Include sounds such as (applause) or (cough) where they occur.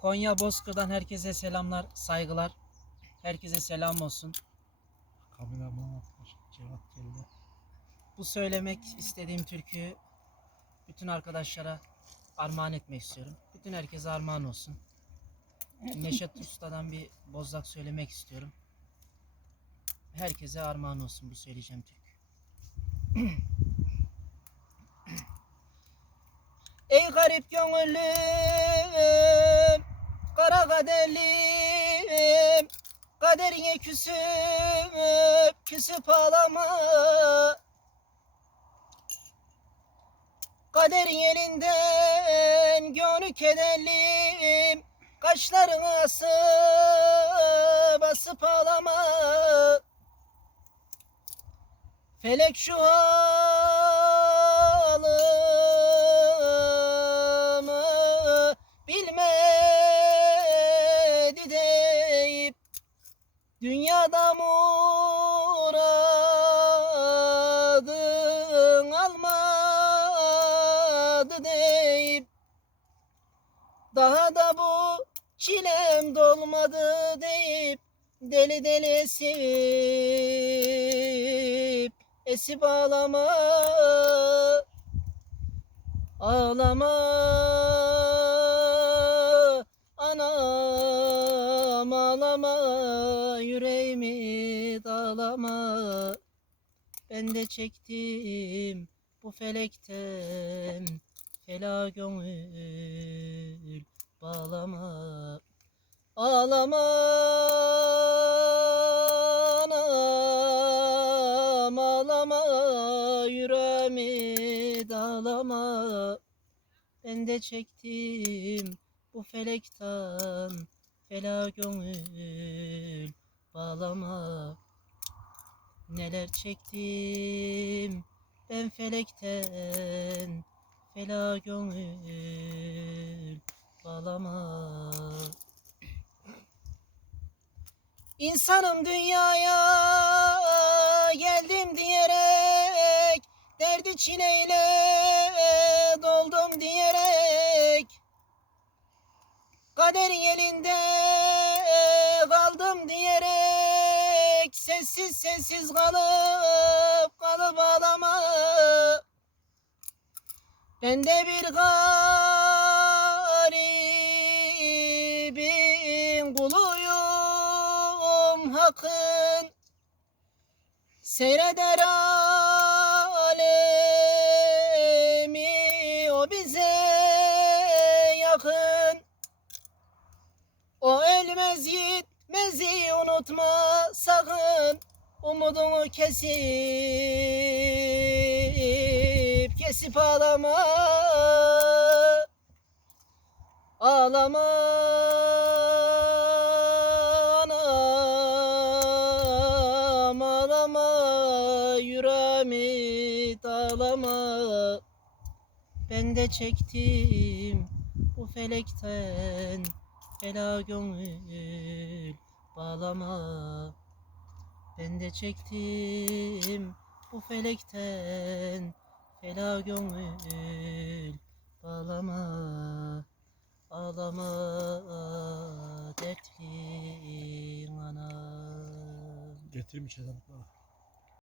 Konya Bozkır'dan herkese selamlar, saygılar. Herkese selam olsun. Kameraman arkadaş Cevat geldi. Bu söylemek istediğim türküyü bütün arkadaşlara armağan etmek istiyorum. Bütün herkese armağan olsun. Neşet Usta'dan bir bozlak söylemek istiyorum. Herkese armağan olsun bu söyleyeceğim türkü. (clears throat) Ey garip gönüllüm, kara kaderlim, kaderine küsüp, küsüp ağlama. Kaderin elinden gönlü kederlim, kaşlarını asıp, basıp ağlama. Felek şu halımı Dünyada muradın almadı deyip Daha da bu çilem dolmadı deyip Deli deli esip Esip ağlama Ağlama Anam ağlama Yüreğimi dağlama. Ben de çektim bu felekten Fela gönül bağlama. Ağlama anam ağlama yüreğimi dağlama. Ben de çektim bu felekten fela gönül bağlama. Neler çektim ben felekten. Fela gönül bağlama. İnsanım dünyaya geldim diyerek Derdi çileyle doldum diyerek Kaderin elinde kaldım diyerek Sessiz sessiz kalıp kalıp ağlama. Ben de bir garibin kuluyum hakkın. Seyreder alemi O ölmez gitmezi unutma sakın. Umudunu kesip kesip ağlama. Ağlama. Anam ağlama. Yüreğimi dağlama. Ben de çektim bu felekten fela gönül bağlama. Ben de çektim bu felekten. Fela gönül bağlama. Ağlama dertli anam Getirmiş adamlar.